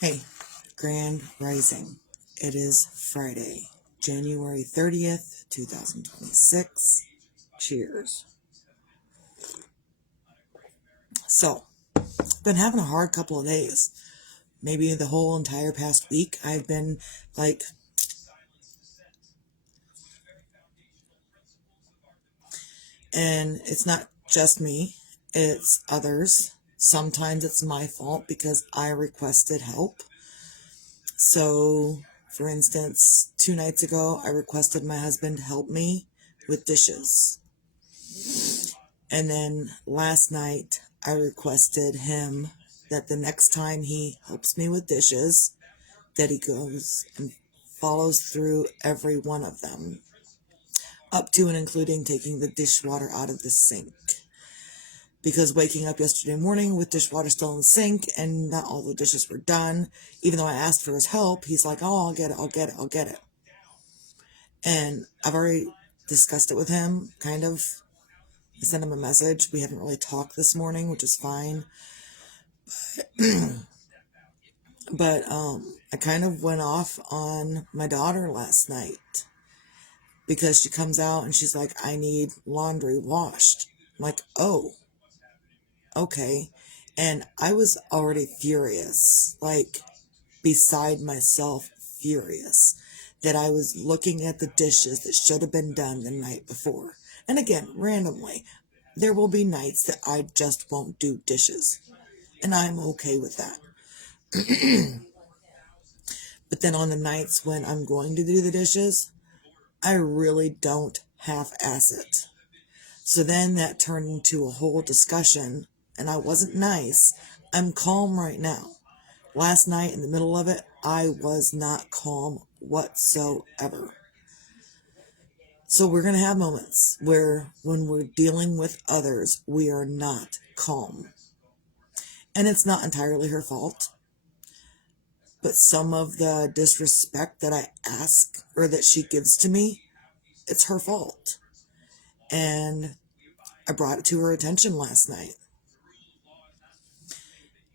Hey, Grand Rising. It is Friday, January 30th, 2026. Cheers. So, been having a hard couple of days. Maybe the whole entire past week, I've been like, and it's not just me, it's others. Sometimes it's my fault because I requested help. So, for instance, 2 nights ago, I requested my husband help me with dishes. And then last night, I requested him that the next time he helps me with dishes, that he goes and follows through every one of them, up to and including taking the dishwater out of the sink. Because waking up yesterday morning with dishwater still in the sink and not all the dishes were done, even though I asked for his help, he's like, oh, I'll get it. And I've already discussed it with him, kind of. I sent him a message. We haven't really talked this morning, which is fine. But I kind of went off on my daughter last night because she comes out and she's like, I need laundry washed. I'm like, oh, okay. And I was already furious, like beside myself furious, that I was looking at the dishes that should have been done the night before. And again, randomly, there will be nights that I just won't do dishes. And I'm okay with that. But then on the nights when I'm going to do the dishes, I really don't half-ass it. So then that turned into a whole discussion, and I wasn't nice. I'm calm right now. Last night, in the middle of it, I was not calm whatsoever. So we're going to have moments where when we're dealing with others, we are not calm. And it's not entirely her fault. But some of the disrespect that I ask or that she gives to me, it's her fault. And I brought it to her attention last night.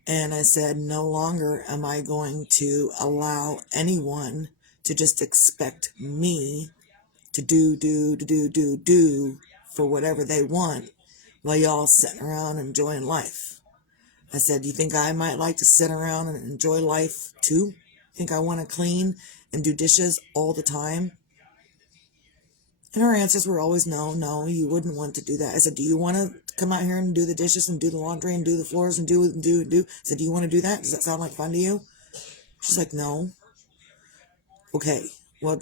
And I said, no longer am I going to allow anyone to just expect me to do for whatever they want while y'all sitting around enjoying life. I said, do you think I might like to sit around and enjoy life too? Think I want to clean and do dishes all the time? And her answers were always, no, you wouldn't want to do that. I said, do you want to come out here and do the dishes and do the laundry and do the floors and do? I said, do you want to do that? Does that sound like fun to you? She's like, no. Okay, well,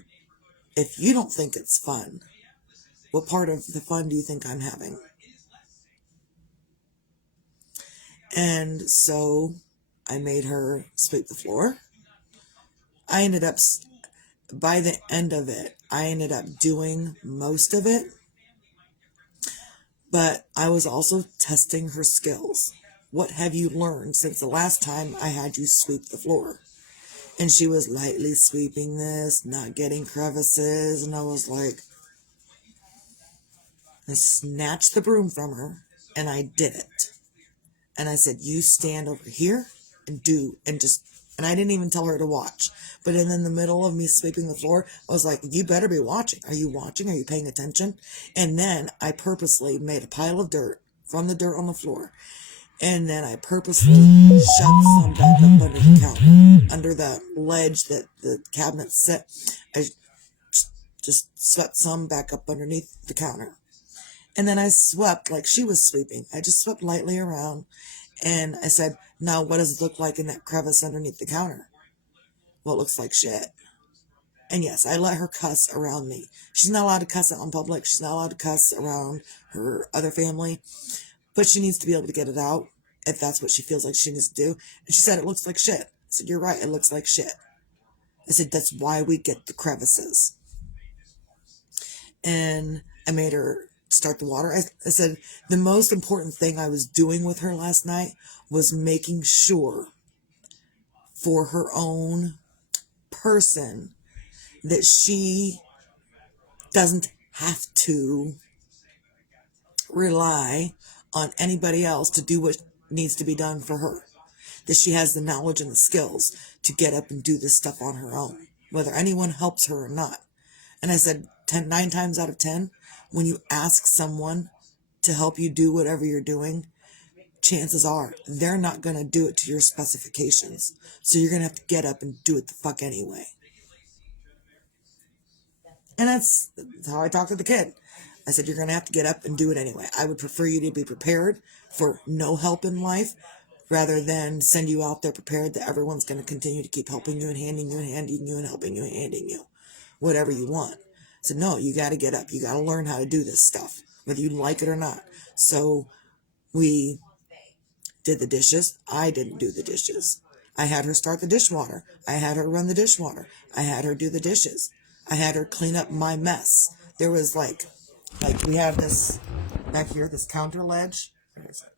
if you don't think it's fun, what part of the fun do you think I'm having? And so I made her sweep the floor. By the end of it, I ended up doing most of it. But I was also testing her skills. What have you learned since the last time I had you sweep the floor? And she was lightly sweeping this, not getting crevices. And I was like, I snatched the broom from her and I did it. And I said, you stand over here and and I didn't even tell her to watch. But in the middle of me sweeping the floor, I was like, you better be watching. Are you watching? Are you paying attention? And then I purposely made a pile of dirt from the dirt on the floor. And then I purposely shoved some back up under the counter, under the ledge that the cabinet set. I just swept some back up underneath the counter. And then I swept like she was sweeping. I just swept lightly around. And I said, now what does it look like in that crevice underneath the counter? Well, it looks like shit. And yes, I let her cuss around me. She's not allowed to cuss out in public. She's not allowed to cuss around her other family. But she needs to be able to get it out if that's what she feels like she needs to do. And she said, it looks like shit. I said, you're right, it looks like shit. I said, that's why we get the crevices. And I made her start the water. I said, the most important thing I was doing with her last night was making sure for her own person that she doesn't have to rely on anybody else to do what needs to be done for her. that she has the knowledge and the skills to get up and do this stuff on her own, whether anyone helps her or not. And I said, 9 times out of 10, when you ask someone to help you do whatever you're doing, chances are they're not going to do it to your specifications. So you're going to have to get up and do it the fuck anyway. And that's how I talked to the kid. I said, you're going to have to get up and do it anyway. I would prefer you to be prepared for no help in life rather than send you out there prepared that everyone's going to continue to keep helping you and handing you and handing you and helping you and handing you whatever you want. I said, no, you got to get up. You got to learn how to do this stuff, whether you like it or not. So we did the dishes. I didn't do the dishes. I had her start the dishwater. I had her run the dishwater. I had her do the dishes. I had her clean up my mess. There was like we have this back here, this counter ledge. Where is it?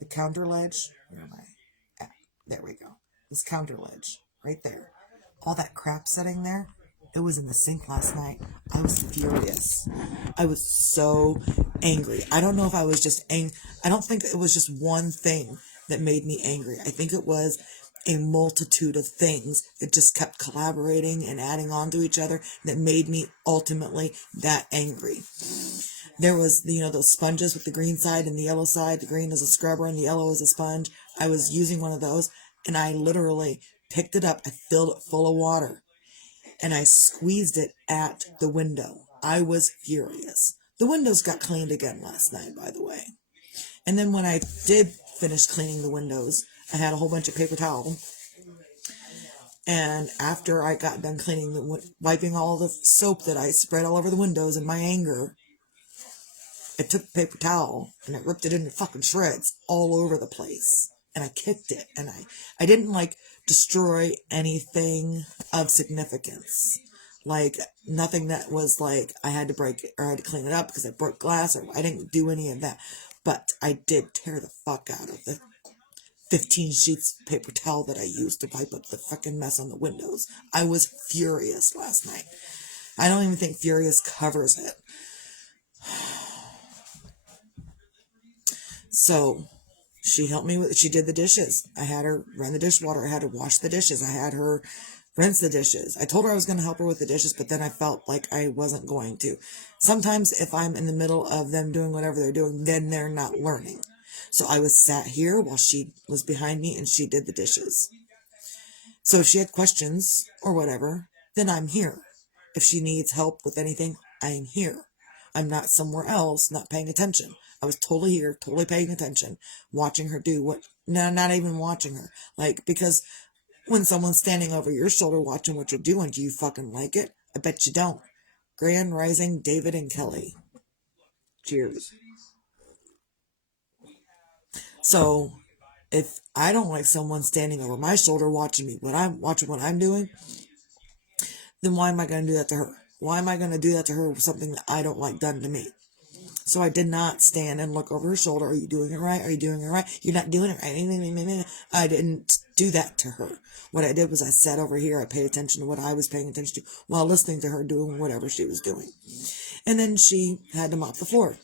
The counter ledge. Where am I at? There we go. This counter ledge right there. All that crap sitting there. It was in the sink last night. I was furious. I was so angry. I don't know if I was just angry. I don't think it was just one thing that made me angry. I think it was a multitude of things that just kept collaborating and adding on to each other that made me ultimately that angry. There was, those sponges with the green side and the yellow side. The green is a scrubber and the yellow is a sponge. I was using one of those and I literally picked it up. I filled it full of water and I squeezed it at the window. I was furious. The windows got cleaned again last night, by the way. And then when I did finish cleaning the windows, I had a whole bunch of paper towel. And after I got done cleaning, wiping all the soap that I spread all over the windows in my anger, I took the paper towel and I ripped it into fucking shreds all over the place. And I kicked it. And I didn't destroy anything of significance. Nothing that was I had to break it or I had to clean it up because I broke glass or I didn't do any of that. But I did tear the fuck out of the 15 sheets of paper towel that I used to wipe up the fucking mess on the windows. I was furious last night. I don't even think furious covers it. So she helped me she did the dishes. I had her run the dishwater. I had her wash the dishes. I had her rinse the dishes. I told her I was going to help her with the dishes, but then I felt like I wasn't going to. Sometimes if I'm in the middle of them doing whatever they're doing, then they're not learning. So I was sat here while she was behind me and she did the dishes. So if she had questions or whatever, then I'm here. If she needs help with anything, I'm here. I'm not somewhere else, not paying attention. I was totally here, totally paying attention, watching her do not even watching her. Because when someone's standing over your shoulder watching what you're doing, do you fucking like it? I bet you don't. Grand Rising, David and Kelly. Cheers. So, if I don't like someone standing over my shoulder watching what I'm doing, then why am I going to do that to her? Why am I going to do that to her with something that I don't like done to me? So I did not stand and look over her shoulder. Are you doing it right? Are you doing it right? You're not doing it right. I didn't do that to her. What I did was I sat over here. I paid attention to what I was paying attention to while listening to her doing whatever she was doing. And then she had to mop the floor.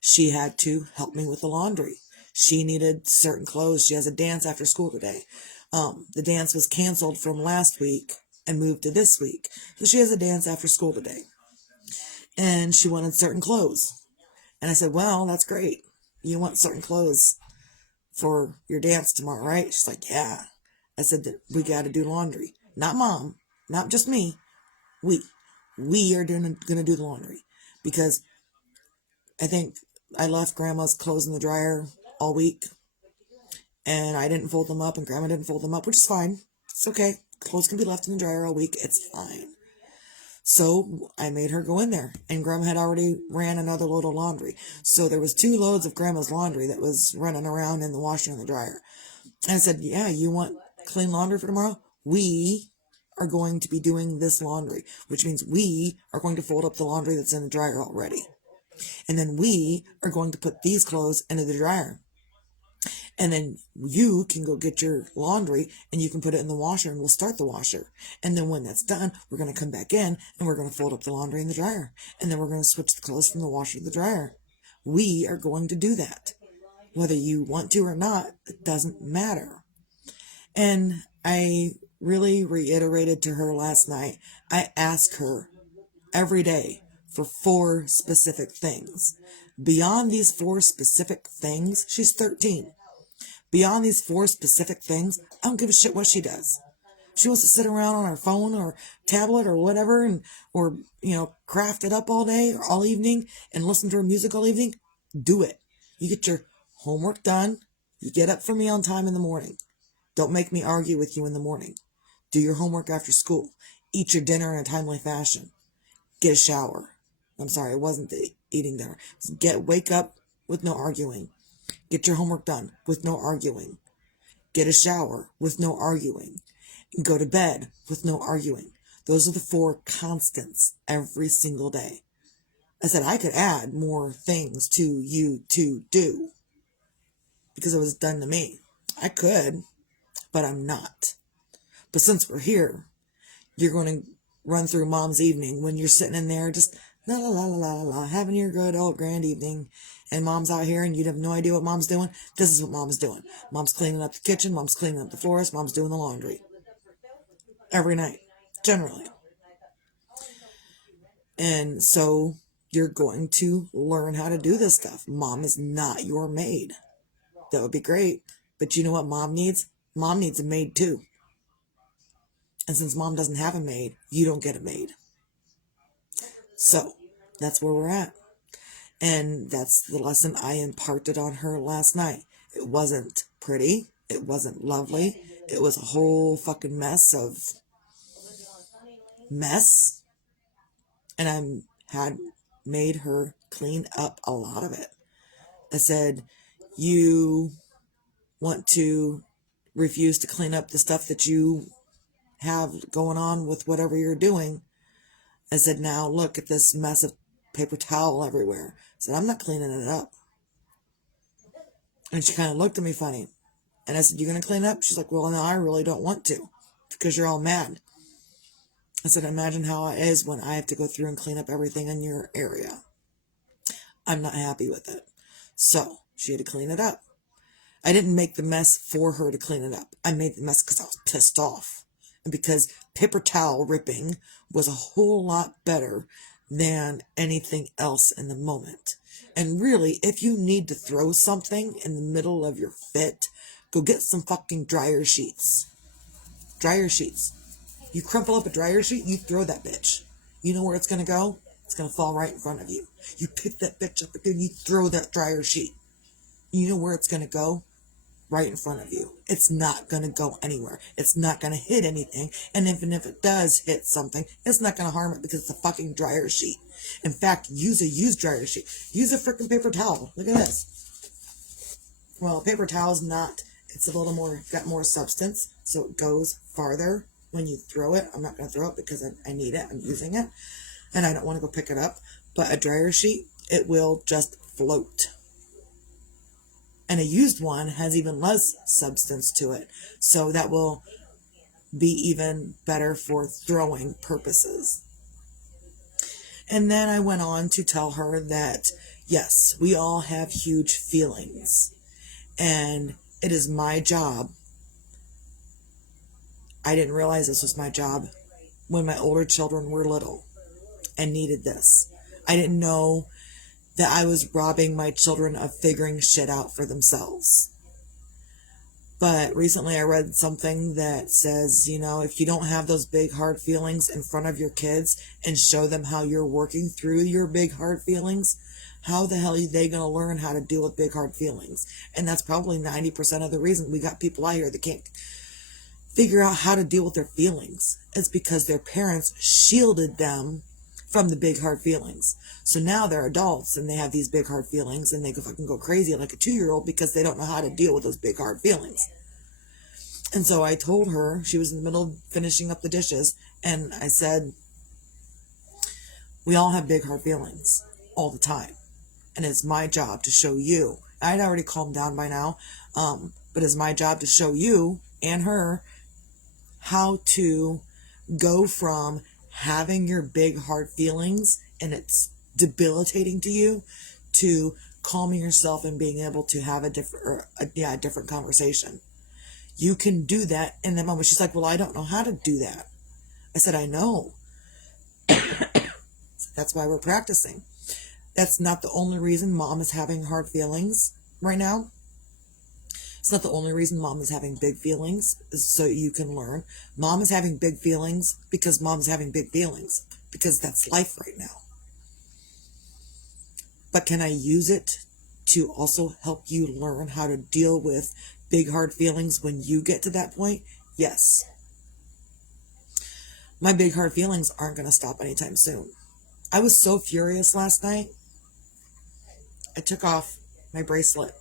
She had to help me with the laundry. She needed certain clothes. She has a dance after school today. The dance was canceled from last week and moved to this week. So she has a dance after school today. And she wanted certain clothes. And I said, well, that's great. You want certain clothes for your dance tomorrow, right? She's like, yeah. I said that we got to do laundry. Not mom, not just me. We are going to do the laundry. Because I think I left grandma's clothes in the dryer all week. And I didn't fold them up and grandma didn't fold them up, which is fine. It's okay. Clothes can be left in the dryer all week. It's fine. So I made her go in there, and grandma had already ran another load of laundry. So there was 2 loads of grandma's laundry that was running around in the washer and the dryer. And I said, yeah, you want clean laundry for tomorrow? We are going to be doing this laundry, which means we are going to fold up the laundry that's in the dryer already. And then we are going to put these clothes into the dryer. And then you can go get your laundry and you can put it in the washer and we'll start the washer. And then when that's done, we're going to come back in and we're going to fold up the laundry in the dryer. And then we're going to switch the clothes from the washer to the dryer. We are going to do that. Whether you want to or not, it doesn't matter. And I really reiterated to her last night, I ask her every day for 4 specific things. Beyond these 4 specific things, she's 13. Beyond these 4 specific things, I don't give a shit what she does. She wants to sit around on her phone or tablet or whatever, or craft it up all day or all evening and listen to her music all evening. Do it. You get your homework done. You get up for me on time in the morning. Don't make me argue with you in the morning. Do your homework after school. Eat your dinner in a timely fashion. Get a shower. I'm sorry, it wasn't the eating dinner. Wake up with no arguing. Get your homework done with no arguing. Get a shower with no arguing. And go to bed with no arguing. Those are the 4 constants every single day. I said I could add more things to you to do because it was done to me. I could, but I'm not. But since we're here, you're going to run through Mom's evening when you're sitting in there just la la la la la la, having your good old grand evening, and Mom's out here and you'd have no idea what Mom's doing. This is what Mom's doing. Mom's cleaning up the kitchen. Mom's cleaning up the floors. Mom's doing the laundry. Every night, generally. And so you're going to learn how to do this stuff. Mom is not your maid. That would be great. But you know what Mom needs? Mom needs a maid too. And since Mom doesn't have a maid, you don't get a maid. So that's where we're at. And that's the lesson I imparted on her last night. It wasn't pretty. It wasn't lovely. It was a whole fucking mess. And I had made her clean up a lot of it. I said, you want to refuse to clean up the stuff that you have going on with whatever you're doing. I said, now look at this mess of paper towel everywhere. I said, I'm not cleaning it up. And she kind of looked at me funny. And I said, you're going to clean up? She's like, well, no, I really don't want to because you're all mad. I said, imagine how it is when I have to go through and clean up everything in your area. I'm not happy with it. So she had to clean it up. I didn't make the mess for her to clean it up. I made the mess because I was pissed off. And because paper towel ripping was a whole lot better than anything else in the moment. And really, if you need to throw something in the middle of your fit, go get some fucking dryer sheets. Dryer sheets. You crumple up a dryer sheet, you throw that bitch. You know where it's going to go? It's going to fall right in front of you. You pick that bitch up again, you throw that dryer sheet. You know where it's going to go? Right in front of you. It's not going to go anywhere. It's not going to hit anything. And even if it does hit something, it's not going to harm it because it's a fucking dryer sheet. In fact, use a used dryer sheet. Use a freaking paper towel. Look at this. Well, paper towel's not. It's a little more, got more substance, so it goes farther when you throw it. I'm not going to throw it because I need it. I'm using it. And I don't want to go pick it up. But a dryer sheet, it will just float. And a used one has even less substance to it. So that will be even better for throwing purposes. And then I went on to tell her that, yes, we all have huge feelings. And it is my job. I didn't realize this was my job when my older children were little and needed this. I didn't know that I was robbing my children of figuring shit out for themselves. But recently I read something that says, if you don't have those big hard feelings in front of your kids and show them how you're working through your big hard feelings, how the hell are they going to learn how to deal with big hard feelings? And that's probably 90% of the reason we got people out here that can't figure out how to deal with their feelings. It's because their parents shielded them from the big hard feelings. So now they're adults and they have these big hard feelings and they can fucking go crazy like a 2-year-old because they don't know how to deal with those big hard feelings. And so I told her, she was in the middle of finishing up the dishes, and I said, we all have big hard feelings all the time. And it's my job to show you. I'd already calmed down by now, but it's my job to show you and her how to go from having your big hard feelings and it's debilitating to you to calming yourself and being able to have a different conversation. You can do that in the moment. She's like, well, I don't know how to do that. I said, I know. That's why we're practicing. That's not the only reason mom is having hard feelings right now. It's not the only reason mom is having big feelings, so you can learn. Mom is having big feelings because mom's having big feelings, because that's life right now. But can I use it to also help you learn how to deal with big, hard feelings when you get to that point? Yes. My big, hard feelings aren't going to stop anytime soon. I was so furious last night. I took off my bracelet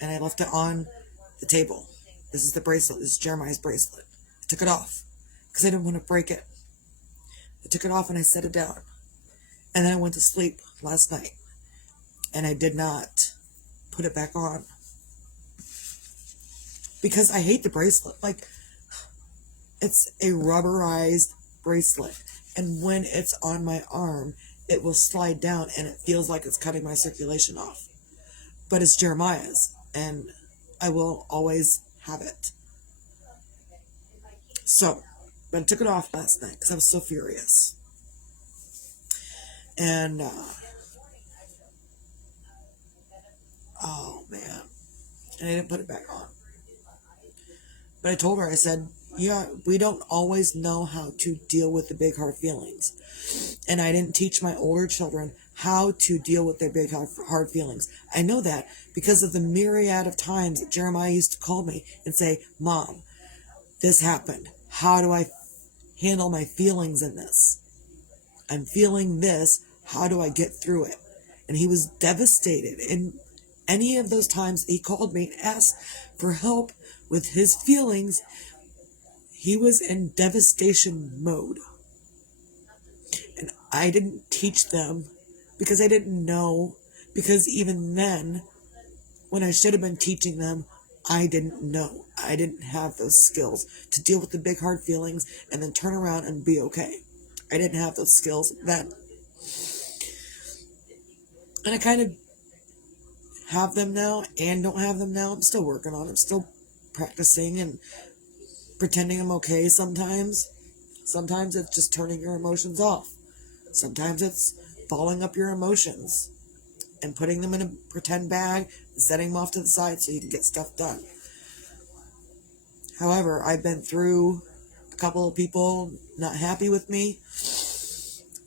and I left it on the table. This is the bracelet. This is Jeremiah's bracelet. I took it off because I didn't want to break it. I took it off and I set it down. And then I went to sleep last night. And I did not put it back on. Because I hate the bracelet. Like, it's a rubberized bracelet. And when it's on my arm, it will slide down and it feels like it's cutting my circulation off. But it's Jeremiah's. And I will always have it. So, but I took it off last night because I was so furious. And, oh man. And I didn't put it back on. But I told her, I said, yeah, we don't always know how to deal with the big hard feelings. And I didn't teach my older children how to deal with their big hard feelings. I know that because of the myriad of times that Jeremiah used to call me and say, Mom, this happened. How do I handle my feelings in this? I'm feeling this. How do I get through it? And he was devastated. And any of those times he called me and asked for help with his feelings, he was in devastation mode. And I didn't teach them because I didn't know. Because even then, when I should have been teaching them, I didn't know. I didn't have those skills to deal with the big hard feelings and then turn around and be okay. I didn't have those skills then. And I kind of have them now and don't have them now. I'm still working on it. I'm still practicing and pretending I'm okay sometimes. Sometimes it's just turning your emotions off. Sometimes it's balling up your emotions and putting them in a pretend bag and setting them off to the side so you can get stuff done. However, I've been through a couple of people not happy with me,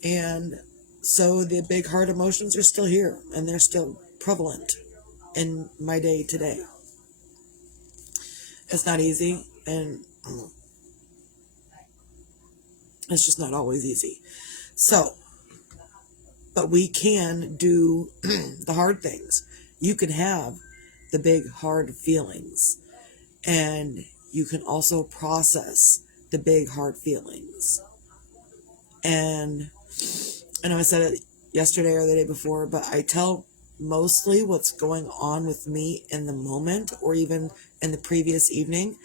and so the big hard emotions are still here and they're still prevalent in my day today. It's not easy, and it's just not always easy. So, but we can do the hard things. You can have the big hard feelings, and you can also process the big hard feelings. And I know I said it yesterday or the day before, but I tell mostly what's going on with me in the moment or even in the previous evening.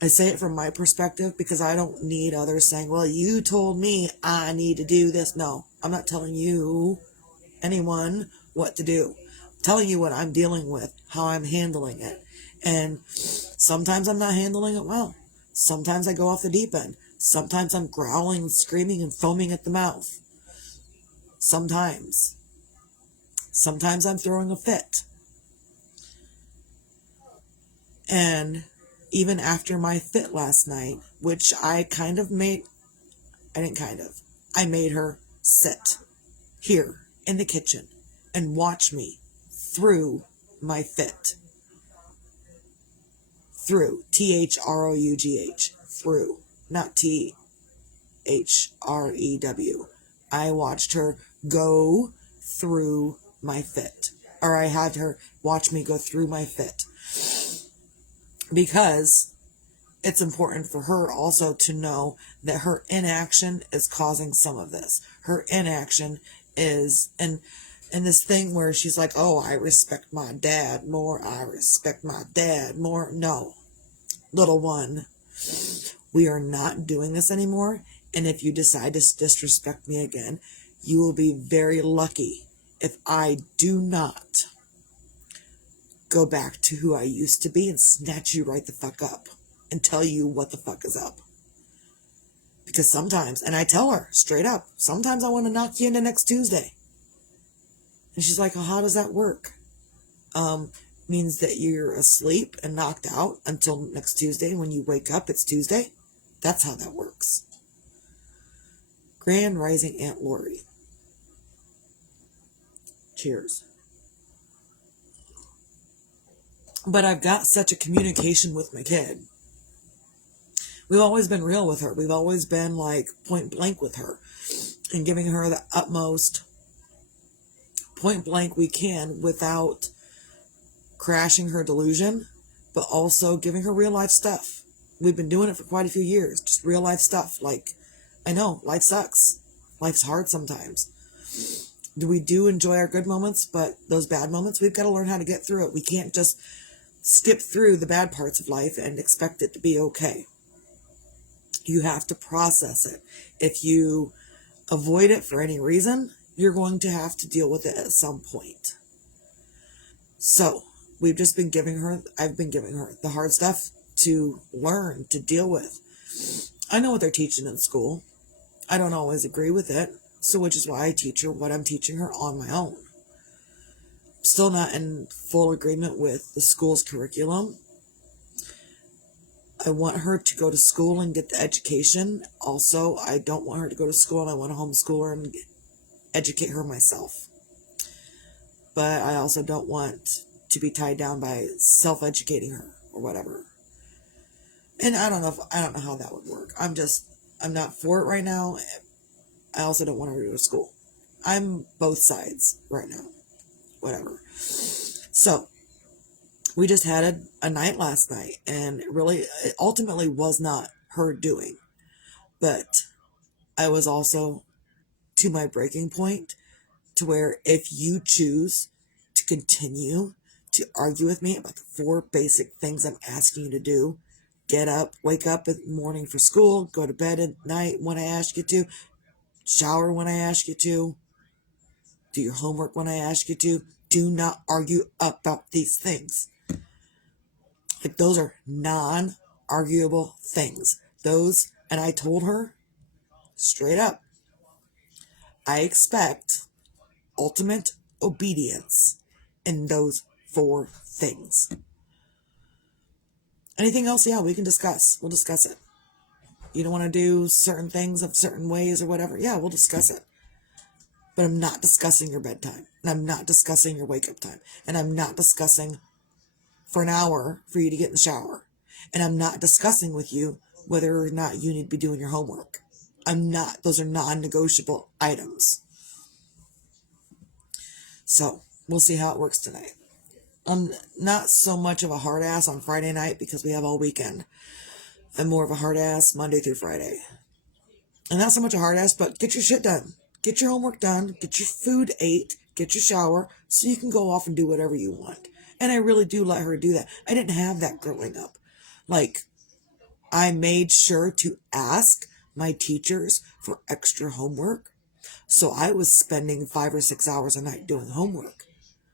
I say it from my perspective because I don't need others saying, well, you told me I need to do this. No, I'm not telling you, anyone, what to do. I'm telling you what I'm dealing with, how I'm handling it. And sometimes I'm not handling it well. Sometimes I go off the deep end. Sometimes I'm growling and screaming and foaming at the mouth. Sometimes I'm throwing a fit. And even after my fit last night, which I made her sit here in the kitchen and watch me through my fit. Through, T-H-R-O-U-G-H, through, not T-H-R-E-W. I watched her go through my fit. Or I had her watch me go through my fit. Because it's important for her also to know that her inaction is causing some of this. Her inaction is, and this thing where she's like, oh, I respect my dad more. I respect my dad more. No, little one, we are not doing this anymore. And if you decide to disrespect me again, you will be very lucky if I do not go back to who I used to be and snatch you right the fuck up and tell you what the fuck is up. Because sometimes, and I tell her straight up, sometimes I want to knock you into next Tuesday. And she's like, well, how does that work? Means that you're asleep and knocked out until next Tuesday. When you wake up, it's Tuesday. That's how that works. Grand Rising Aunt Lori. Cheers. But I've got such a communication with my kid. We've always been real with her. We've always been like point blank with her and giving her the utmost point blank we can without crashing her delusion, but also giving her real life stuff. We've been doing it for quite a few years, just real life stuff. Like, I know life sucks. Life's hard sometimes. We do enjoy our good moments, but those bad moments, we've got to learn how to get through it. We can't just skip through the bad parts of life and expect it to be okay. You have to process it. If you avoid it for any reason, you're going to have to deal with it at some point. So we've just been I've been giving her the hard stuff to learn, to deal with. I know what they're teaching in school. I don't always agree with it. So which is why I teach her what I'm teaching her on my own. Still not in full agreement with the school's curriculum. I want her to go to school and get the education. Also, I don't want her to go to school and I want to homeschool her and educate her myself. But I also don't want to be tied down by self-educating her or whatever. And I don't know how that would work. I'm not for it right now. I also don't want her to go to school. I'm both sides right now. Whatever. So, we just had a night last night, and it ultimately was not her doing. But I was also to my breaking point to where if you choose to continue to argue with me about the 4 basic things I'm asking you to do, get up, wake up in the morning for school, go to bed at night when I ask you to, shower when I ask you to, do your homework when I ask you to, do not argue about these things. Like, those are non-arguable things. And I told her straight up, I expect ultimate obedience in those 4 things. Anything else? Yeah, we can discuss. We'll discuss it. You don't want to do certain things of certain ways or whatever? Yeah, we'll discuss it. But I'm not discussing your bedtime. And I'm not discussing your wake-up time. And I'm not discussing for an hour for you to get in the shower. And I'm not discussing with you whether or not you need to be doing your homework. Those are non-negotiable items. So, we'll see how it works tonight. I'm not so much of a hard ass on Friday night because we have all weekend. I'm more of a hard ass Monday through Friday. And not so much a hard ass, but get your shit done. Get your homework done. Get your food ate. Get your shower so you can go off and do whatever you want. And I really do let her do that. I didn't have that growing up. Like, I made sure to ask my teachers for extra homework. So I was spending 5 or 6 hours a night doing homework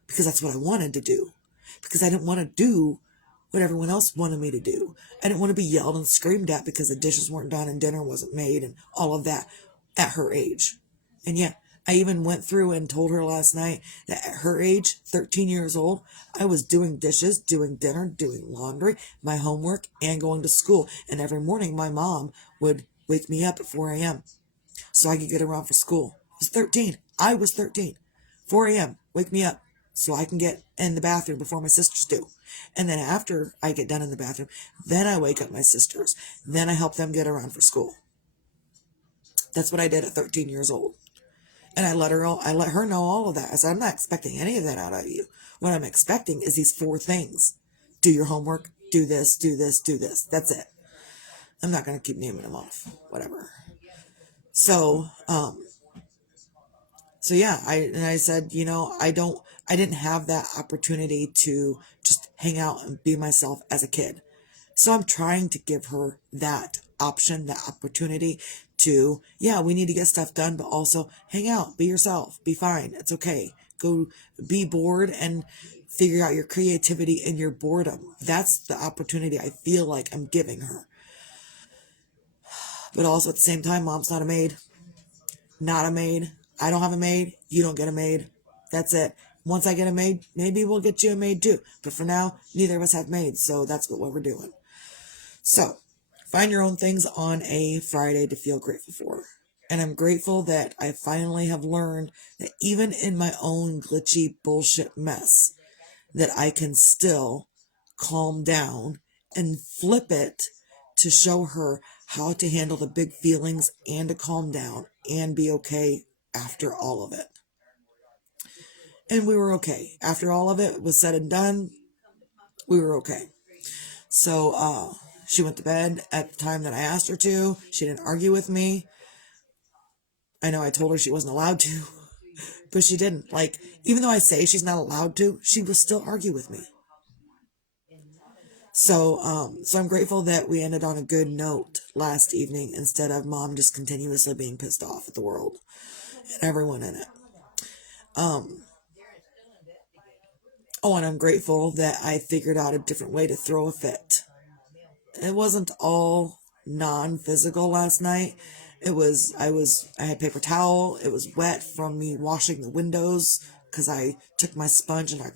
because that's what I wanted to do. Because I didn't want to do what everyone else wanted me to do. I didn't want to be yelled and screamed at because the dishes weren't done and dinner wasn't made and all of that at her age. And yeah, I even went through and told her last night that at her age, 13 years old, I was doing dishes, doing dinner, doing laundry, my homework, and going to school. And every morning, my mom would wake me up at 4 a.m. so I could get around for school. I was 13. 4 a.m. Wake me up so I can get in the bathroom before my sisters do. And then after I get done in the bathroom, then I wake up my sisters. Then I help them get around for school. That's what I did at 13 years old. And I let her know all of that. I said, I'm not expecting any of that out of you. What I'm expecting is these 4 things. Do your homework, do this, do this, do this. That's it. I'm not going to keep naming them off. Whatever. So yeah, I said, I didn't have that opportunity to just hang out and be myself as a kid. So I'm trying to give her that option, that opportunity to, yeah, we need to get stuff done, but also hang out, be yourself, be fine. It's okay. go be bored and figure out your creativity in your boredom. That's the opportunity I feel like I'm giving her. But also at the same time, mom's not a maid. Not a maid. I don't have a maid. You don't get a maid. That's it. Once I get a maid, maybe we'll get you a maid too. But for now, neither of us have maids, so that's what we're doing. So, find your own things on a Friday to feel grateful for. And I'm grateful that I finally have learned that even in my own glitchy bullshit mess, that I can still calm down and flip it to show her how to handle the big feelings and to calm down and be okay after all of it. And we were okay. After all of it was said and done, we were okay. So, she went to bed at the time that I asked her to. She didn't argue with me. I know I told her she wasn't allowed to, but she didn't. Like, even though I say she's not allowed to, she will still argue with me. So I'm grateful that we ended on a good note last evening instead of mom just continuously being pissed off at the world and everyone in it. And I'm grateful that I figured out a different way to throw a fit. It wasn't all non-physical last night. I had paper towel. It was wet from me washing the windows because I took my sponge and I